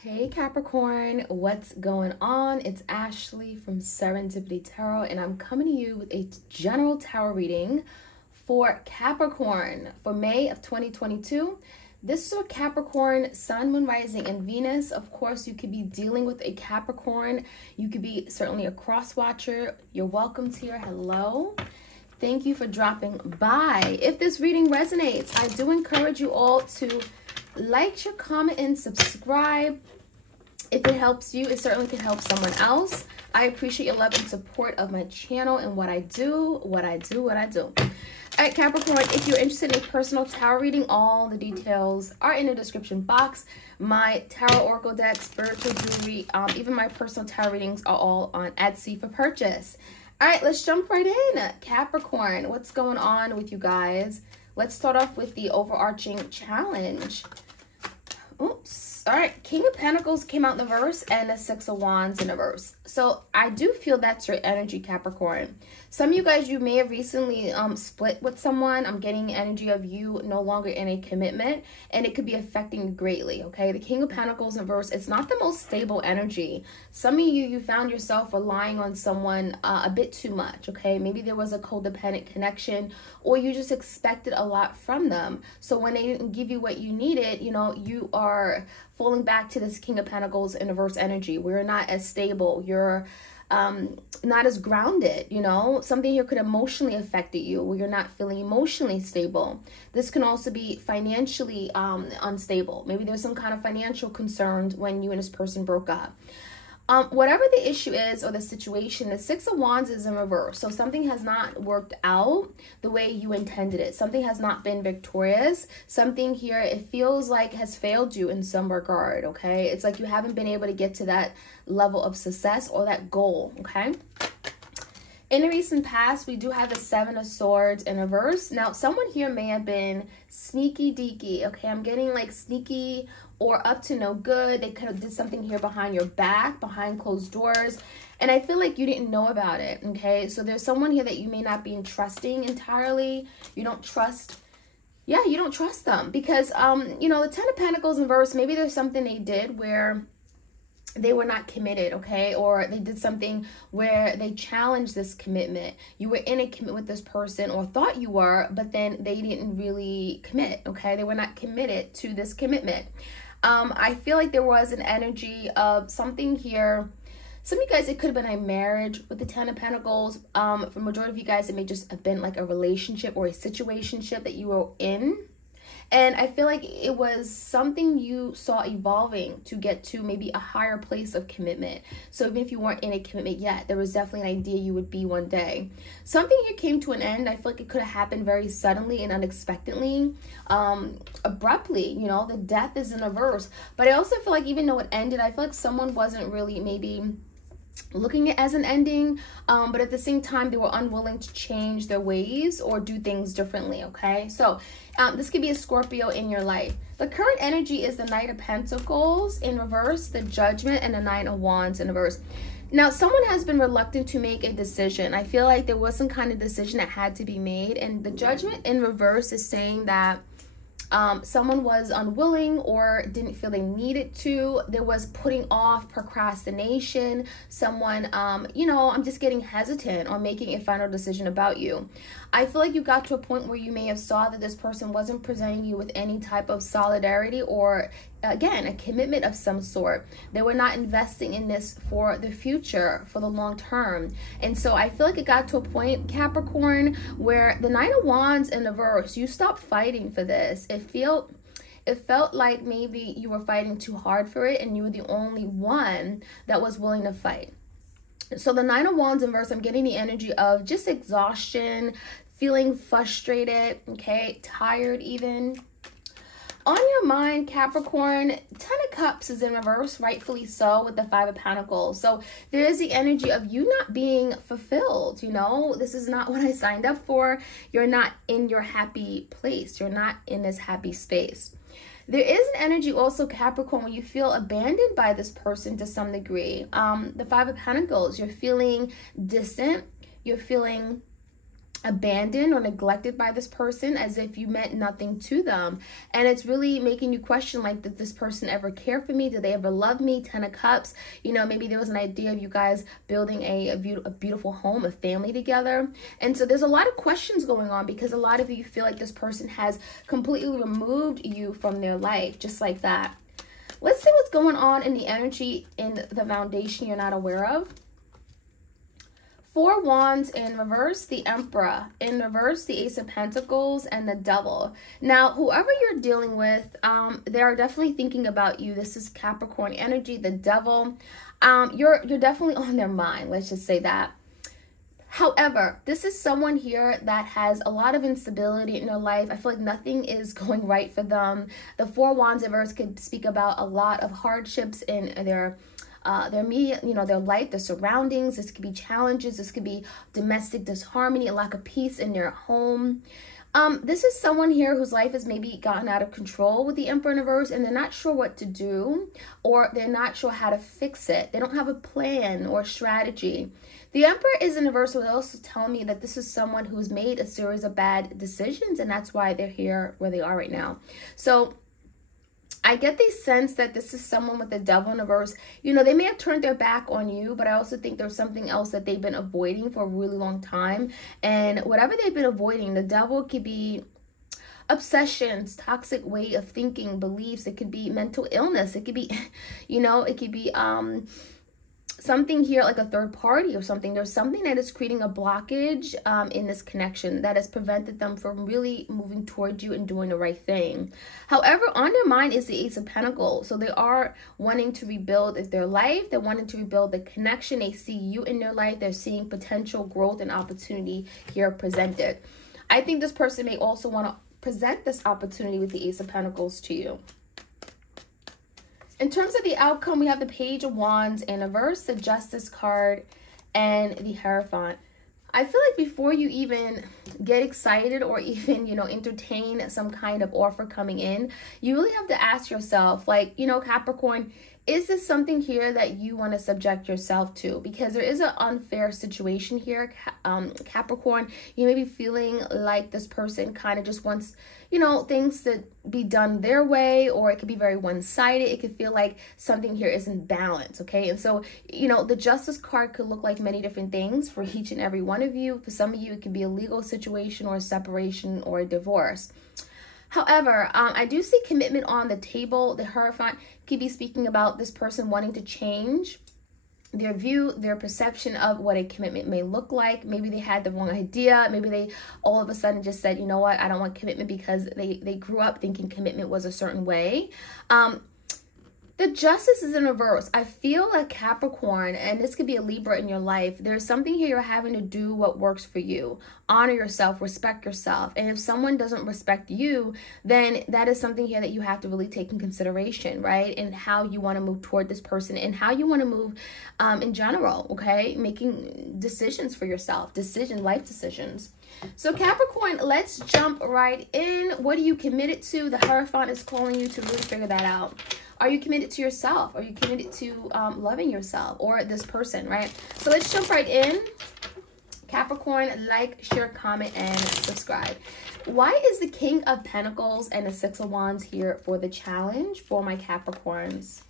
Hey Capricorn, what's going on? It's Ashley from Serendipity Tarot, and I'm coming to you with a general tarot reading for Capricorn for May of 2022. This is a Capricorn, Sun, Moon, Rising, and Venus. Of course, you could be dealing with a Capricorn. You could be certainly a cross watcher. You're welcome here. Hello. Thank you for dropping by. If this reading resonates, I do encourage you all to like, share, comment, and subscribe. If it helps you, it certainly can help someone else. I appreciate your love and support of my channel and what I do. All right, Capricorn, if you're interested in a personal tarot reading, all the details are in the description box. My tarot oracle deck, spiritual jewelry, even my personal tarot readings are all on Etsy for purchase. All right, let's jump right in. Capricorn, what's going on with you guys? Let's start off with the overarching challenge. Oops. All right, King of Pentacles came out in the verse and the Six of Wands in the verse. So I do feel that's your energy, Capricorn. Some of you guys, you may have recently split with someone. I'm getting energy of you no longer in a commitment, and it could be affecting you greatly, okay? The King of Pentacles in verse, it's not the most stable energy. Some of you found yourself relying on someone a bit too much, okay? Maybe there was a codependent connection, or you just expected a lot from them. So when they didn't give you what you needed, you know, you are falling back to this King of Pentacles in reverse energy. We're not as stable. You're not as grounded, you know. Something here could emotionally affect you where you're not feeling emotionally stable. This can also be financially unstable. Maybe there's some kind of financial concerns when you and this person broke up. Whatever the issue is or the situation, the Six of Wands is in reverse. So something has not worked out the way you intended it. Something has not been victorious. Something here, it feels like has failed you in some regard, okay? It's like you haven't been able to get to that level of success or that goal, okay? In the recent past, we do have the Seven of Swords in reverse. Now, someone here may have been sneaky deaky, okay? I'm getting like sneaky or up to no good. They kind of did something here behind your back, behind closed doors. And I feel like you didn't know about it, okay? So there's someone here that you may not be trusting entirely. You don't trust, yeah, you don't trust them. Because, you know, the Ten of Pentacles in reverse, maybe there's something they did where they were not committed, okay? Or they did something where they challenged this commitment. You were in a commitment with this person or thought you were, but then they didn't really commit, okay? They were not committed to this commitment. I feel like there was an energy of something here. Some of you guys, it could have been a marriage with the Ten of Pentacles. For the majority of you guys, it may just have been like a relationship or a situationship that you were in. And I feel like it was something you saw evolving to get to maybe a higher place of commitment. So even if you weren't in a commitment yet, there was definitely an idea you would be one day. Something here came to an end. I feel like it could have happened very suddenly and unexpectedly, abruptly, you know, the death is in reverse. But I also feel like even though it ended, I feel like someone wasn't really maybe looking at it as an ending, but at the same time they were unwilling to change their ways or do things differently, okay? So this could be a Scorpio in your life. The current energy is the Knight of Pentacles in reverse, the Judgment, and the Nine of Wands in reverse. Now, someone has been reluctant to make a decision. I feel like there was some kind of decision that had to be made, and the Judgment in reverse is saying that someone was unwilling or didn't feel they needed to. There was putting off, procrastination. Someone, you know, I'm just getting hesitant on making a final decision about you. I feel like you got to a point where you may have saw that this person wasn't presenting you with any type of solidarity or, again, a commitment of some sort. They were not investing in this for the future, for the long term. And so I feel like it got to a point, Capricorn, where the Nine of Wands in the verse, you stopped fighting for this. It felt like maybe you were fighting too hard for it and you were the only one that was willing to fight. So the Nine of Wands in verse, I'm getting the energy of just exhaustion, feeling frustrated, okay, tired even. On your mind, Capricorn, Ten of Cups is in reverse, rightfully so, with the Five of Pentacles. So there is the energy of you not being fulfilled, you know? This is not what I signed up for. You're not in your happy place. You're not in this happy space. There is an energy also, Capricorn, where you feel abandoned by this person to some degree. The Five of Pentacles, you're feeling distant. You're feeling abandoned or neglected by this person, as if you meant nothing to them. And it's really making you question, like, did this person ever care for me? Did they ever love me? 10 of Cups, you know, maybe there was an idea of you guys building a beautiful home, a family together. And so there's a lot of questions going on, because a lot of you feel like this person has completely removed you from their life, just like that. Let's see what's going on in the energy in the foundation you're not aware of. 4 Wands in reverse, the Emperor. In reverse, the Ace of Pentacles and the Devil. Now, whoever you're dealing with, they are definitely thinking about you. This is Capricorn energy, the Devil. You're definitely on their mind. Let's just say that. However, this is someone here that has a lot of instability in their life. I feel like nothing is going right for them. The 4 Wands in reverse could speak about a lot of hardships in their immediate, you know, their life, their surroundings. This could be challenges. This could be domestic disharmony, a lack of peace in their home. This is someone here whose life has maybe gotten out of control with the Emperor in reverse, and they're not sure what to do, or they're not sure how to fix it. They don't have a plan or strategy. The Emperor is in reverse, so it also telling me that this is someone who's made a series of bad decisions, and that's why they're here where they are right now. So I get the sense that this is someone with the Devil in reverse. You know, they may have turned their back on you, but I also think there's something else that they've been avoiding for a really long time. And whatever they've been avoiding, the Devil could be obsessions, toxic way of thinking, beliefs. It could be mental illness. It could be, you know, it could be something here like a third party or something. There's something that is creating a blockage in this connection that has prevented them from really moving towards you and doing the right thing. However, on their mind is the Ace of Pentacles. So they are wanting to rebuild their life. They're wanting to rebuild the connection. They see you in their life. They're seeing potential growth and opportunity here presented. I think this person may also want to present this opportunity with the Ace of Pentacles to you. In terms of the outcome, we have the Page of Wands in reverse, the Justice card, and the Hierophant. I feel like before you even get excited or even, you know, entertain some kind of offer coming in, you really have to ask yourself, like, you know, Capricorn, is this something here that you want to subject yourself to? Because there is an unfair situation here, Capricorn. You may be feeling like this person kind of just wants, you know, things to be done their way, or it could be very one-sided. It could feel like something here isn't balanced, okay? And so, you know, the Justice card could look like many different things for each and every one of you. For some of you, it could be a legal situation or a separation or a divorce. However, I do see commitment on the table. The Hierophant could be speaking about this person wanting to change their view, their perception of what a commitment may look like. Maybe they had the wrong idea. Maybe they all of a sudden just said, you know what, I don't want commitment, because they grew up thinking commitment was a certain way. The Justice is in reverse. I feel like Capricorn, and this could be a Libra in your life, there's something here you're having to do what works for you. Honor yourself, respect yourself. And if someone doesn't respect you, then that is something here that you have to really take in consideration, right? And how you want to move toward this person and how you want to move in general, okay? Making decisions for yourself, life decisions. So Capricorn, let's jump right in. What are you committed to? The Hierophant is calling you to really figure that out. Are you committed to yourself? Are you committed to loving yourself or this person, right? So let's jump right in. Capricorn, like, share, comment, and subscribe. Why is the King of Pentacles and the 6 of Wands here for the challenge for my Capricorns?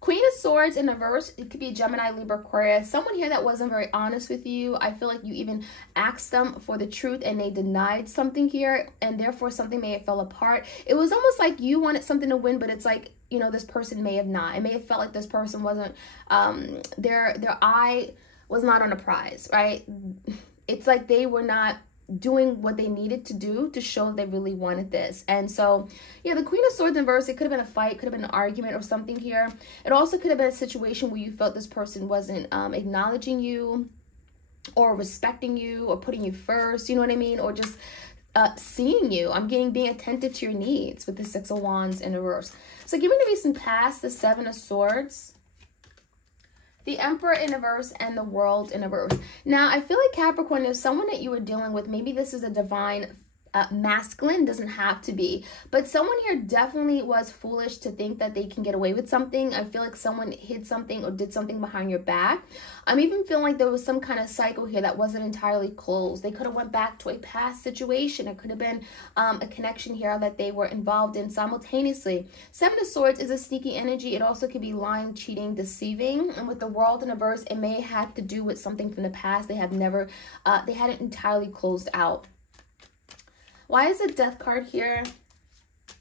Queen of Swords in reverse. It could be a Gemini, Libra, Aquarius. Someone here that wasn't very honest with you. I feel like you even asked them for the truth and they denied something here, and therefore something may have fell apart. It was almost like you wanted something to win, but it's like, you know, this person may have not. It may have felt like this person wasn't, their eye was not on the prize, right? It's like they were not doing what they needed to do to show they really wanted this. And so, yeah, the Queen of Swords in reverse, it could have been a fight, could have been an argument or something here. It also could have been a situation where you felt this person wasn't acknowledging you or respecting you or putting you first, you know what I mean? Or just seeing you. I'm getting being attentive to your needs with the 6 of Wands in reverse. So give me the recent past, the 7 of Swords, the Emperor in reverse, and the World in reverse. Now, I feel like Capricorn, there's someone that you were dealing with. Maybe this is a divine masculine, doesn't have to be, but someone here definitely was foolish to think that they can get away with something. I feel like someone hid something or did something behind your back. I'm even feeling like there was some kind of cycle here that wasn't entirely closed. They could have went back to a past situation. It could have been a connection here that they were involved in simultaneously. Seven of Swords is a sneaky energy. It also could be lying, cheating, deceiving, and with the World in reverse, it may have to do with something from the past they hadn't entirely closed out. Why is the Death card here?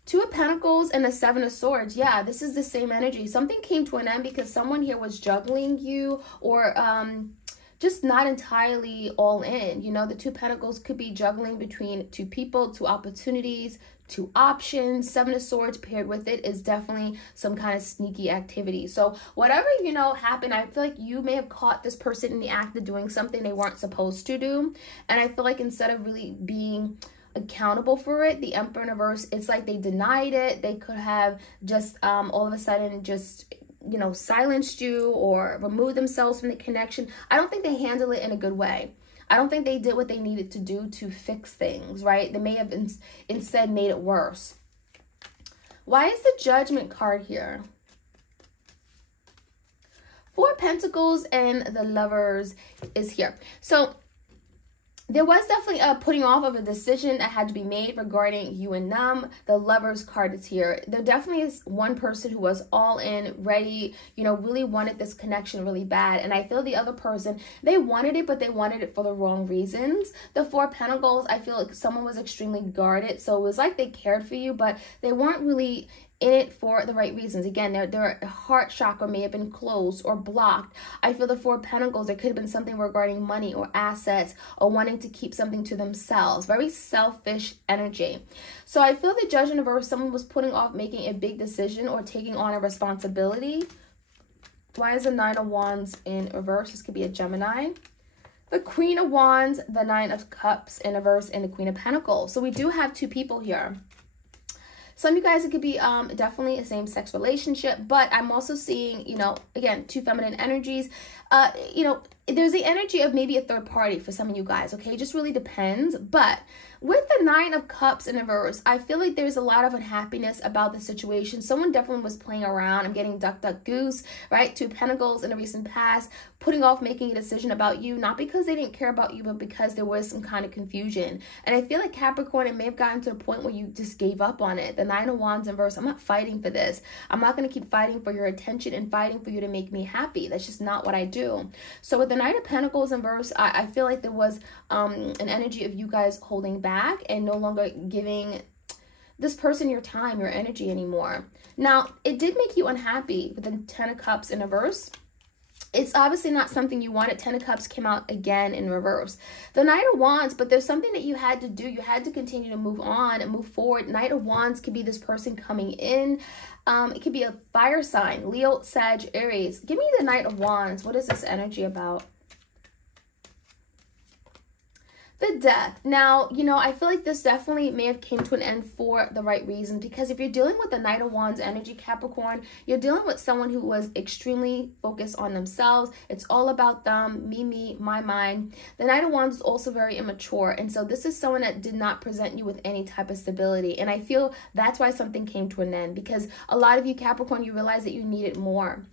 Two of Pentacles and the Seven of Swords. Yeah, this is the same energy. Something came to an end because someone here was juggling you, or just not entirely all in. You know, the Two Pentacles could be juggling between two people, two opportunities, two options. Seven of Swords paired with it is definitely some kind of sneaky activity. So whatever, you know, happened, I feel like you may have caught this person in the act of doing something they weren't supposed to do. And I feel like instead of really being accountable for it, the Emperor in reverse, it's like they denied it. They could have just all of a sudden just, you know, silenced you or removed themselves from the connection. I don't think they handled it in a good way. I don't think they did what they needed to do to fix things, right? They may have instead made it worse. Why is the Judgment card here? Four Pentacles and the Lovers is here. So there was definitely a putting off of a decision that had to be made regarding you and them. The Lovers card is here. There definitely is one person who was all in, ready, you know, really wanted this connection really bad. And I feel the other person, they wanted it, but they wanted it for the wrong reasons. The Four Pentacles, I feel like someone was extremely guarded. So it was like they cared for you, but they weren't really in it for the right reasons. Again, their heart chakra may have been closed or blocked. I feel the Four Pentacles, there could have been something regarding money or assets or wanting to keep something to themselves. Very selfish energy. So I feel the Judge in reverse, someone was putting off making a big decision or taking on a responsibility. Why is the Nine of Wands in reverse? This could be a Gemini. The Queen of Wands, the Nine of Cups in reverse, and the Queen of Pentacles. So we do have two people here. Some of you guys, it could be definitely a same-sex relationship, but I'm also seeing, you know, again, two feminine energies. You know, there's the energy of maybe a third party for some of you guys, okay? It just really depends. But with the Nine of Cups in reverse, I feel like there's a lot of unhappiness about the situation. Someone definitely was playing around. I'm getting duck, duck, goose, right? Two Pentacles in the recent past, putting off making a decision about you, not because they didn't care about you, but because there was some kind of confusion. And I feel like Capricorn, it may have gotten to the point where you just gave up on it. The Nine of Wands in reverse, I'm not fighting for this. I'm not going to keep fighting for your attention and fighting for you to make me happy. That's just not what I do. So with the Knight of Pentacles in reverse, I feel like there was an energy of you guys holding back and no longer giving this person your time, your energy anymore. Now, it did make you unhappy with the Ten of Cups in reverse. It's obviously not something you wanted. Ten of Cups came out again in reverse. The Knight of Wands, but there's something that you had to do. You had to continue to move on and move forward. Knight of Wands could be this person coming in. It could be a fire sign, Leo, Sag, Aries. Give me the Knight of Wands. What is this energy about? The Death. Now, you know, I feel like this definitely may have came to an end for the right reason, because if you're dealing with the Knight of Wands energy, Capricorn, you're dealing with someone who was extremely focused on themselves. It's all about them, me, my mind. The Knight of Wands is also very immature, and so this is someone that did not present you with any type of stability, and I feel that's why something came to an end, because a lot of you, Capricorn, you realize that you needed more.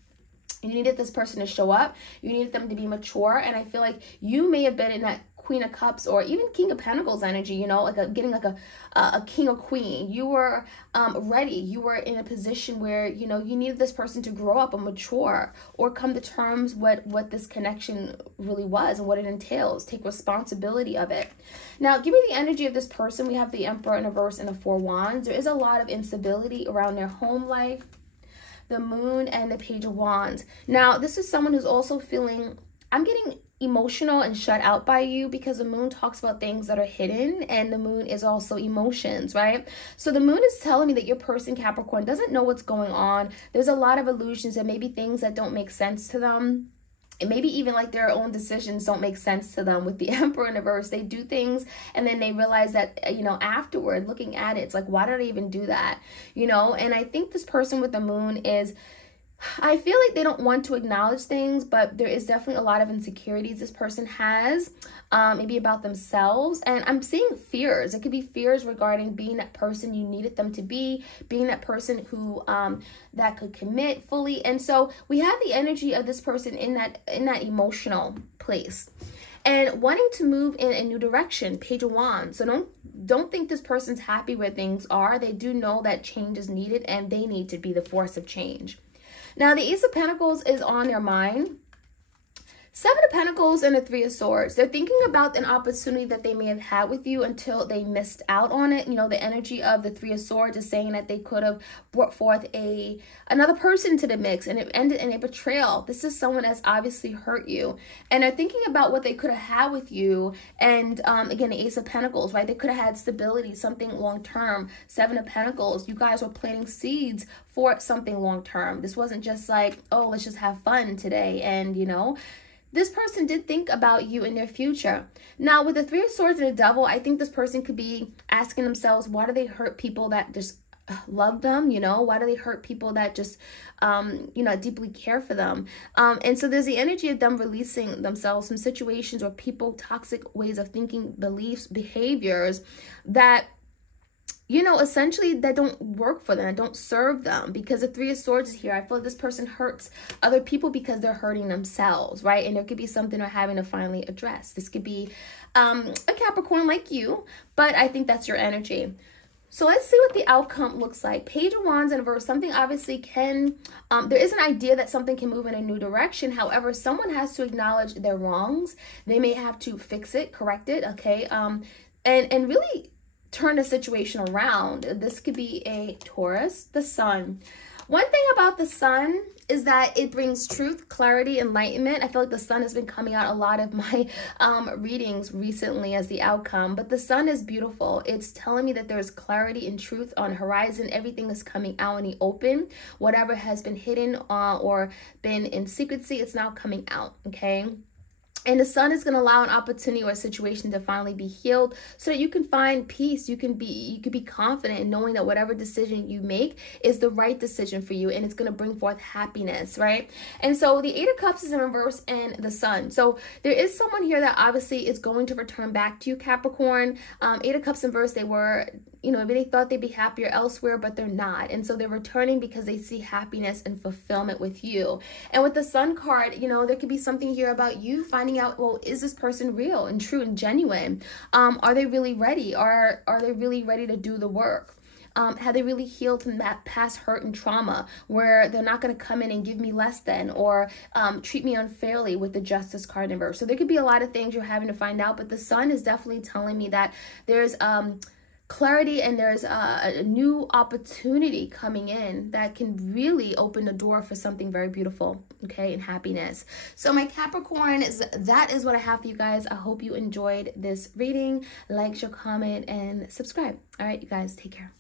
You needed this person to show up. You needed them to be mature, and I feel like you may have been in that Queen of Cups or even King of Pentacles energy, you know, like getting like a king or queen. You were ready. You were in a position where, you know, you needed this person to grow up and mature or come to terms what this connection really was and what it entails. Take responsibility of it. Now, give me the energy of this person. We have the Emperor in reverse and the Four Wands. There is a lot of instability around their home life, the Moon, and the Page of Wands. Now, this is someone who's also feeling, I'm getting emotional and shut out by you, because the Moon talks about things that are hidden, and the Moon is also emotions, right? So the Moon is telling me that your person, Capricorn, doesn't know what's going on. There's a lot of illusions and maybe things that don't make sense to them. And maybe even like their own decisions don't make sense to them. With the Emperor in reverse, they do things and then they realize that, you know, afterward, looking at it, it's like, why did I even do that? You know, and I think this person with the Moon is I feel like they don't want to acknowledge things, but there is definitely a lot of insecurities this person has, maybe about themselves. And I'm seeing fears. It could be fears regarding being that person you needed them to be, being that person who that could commit fully. And so we have the energy of this person in that emotional place and wanting to move in a new direction. Page of Wands. So don't think this person's happy where things are. They do know that change is needed and they need to be the force of change. Now, the Ace of Pentacles is on their mind. Seven of Pentacles and the Three of Swords. They're thinking about an opportunity that they may have had with you until they missed out on it. You know, the energy of the Three of Swords is saying that they could have brought forth another person to the mix and it ended in a betrayal. This is someone that's obviously hurt you. And they're thinking about what they could have had with you. And again, the Ace of Pentacles, right? They could have had stability, something long-term. Seven of Pentacles. You guys were planting seeds for something long-term. This wasn't just like, oh, let's just have fun today. And, you know, this person did think about you in their future. Now, with the Three of Swords and the Devil, I think this person could be asking themselves, why do they hurt people that just love them? You know, why do they hurt people that just, you know, deeply care for them? And so there's the energy of them releasing themselves from situations or people, toxic ways of thinking, beliefs, behaviors that, you know, essentially that don't work for them, that don't serve them, because the Three of Swords is here. I feel like this person hurts other people because they're hurting themselves, right? And there could be something they're having to finally address. This could be a Capricorn like you, but I think that's your energy. So let's see what the outcome looks like. Page of Wands in reverse. Something obviously can, there is an idea that something can move in a new direction. However, someone has to acknowledge their wrongs. They may have to fix it, correct it, okay? And really turn the situation around. This could be a Taurus, the Sun. One thing about the Sun is that it brings truth, clarity, enlightenment. I feel like the Sun has been coming out a lot of my readings recently as the outcome, but the Sun is beautiful. It's telling me that there's clarity and truth on the horizon. Everything is coming out in the open. Whatever has been hidden or been in secrecy, it's now coming out, okay? And the Sun is going to allow an opportunity or a situation to finally be healed so that you can find peace. You can be confident in knowing that whatever decision you make is the right decision for you and it's going to bring forth happiness, right? And so the Eight of Cups is in reverse and the Sun. So there is someone here that obviously is going to return back to you, Capricorn. Eight of Cups in reverse, they were, you know, maybe they thought they'd be happier elsewhere, but they're not. And so they're returning because they see happiness and fulfillment with you. And with the Sun card, you know, there could be something here about you finding out, well, is this person real and true and genuine? Are they really ready? Are they really ready to do the work? Have they really healed from that past hurt and trauma where they're not going to come in and give me less than or treat me unfairly with the Justice card in reverse? So there could be a lot of things you're having to find out, but the Sun is definitely telling me that there's clarity and there's a new opportunity coming in that can really open the door for something very beautiful, okay, and happiness. So my Capricorn, that is what I have for you guys. I hope you enjoyed this reading. Like, share, comment, and subscribe. All right, you guys, take care.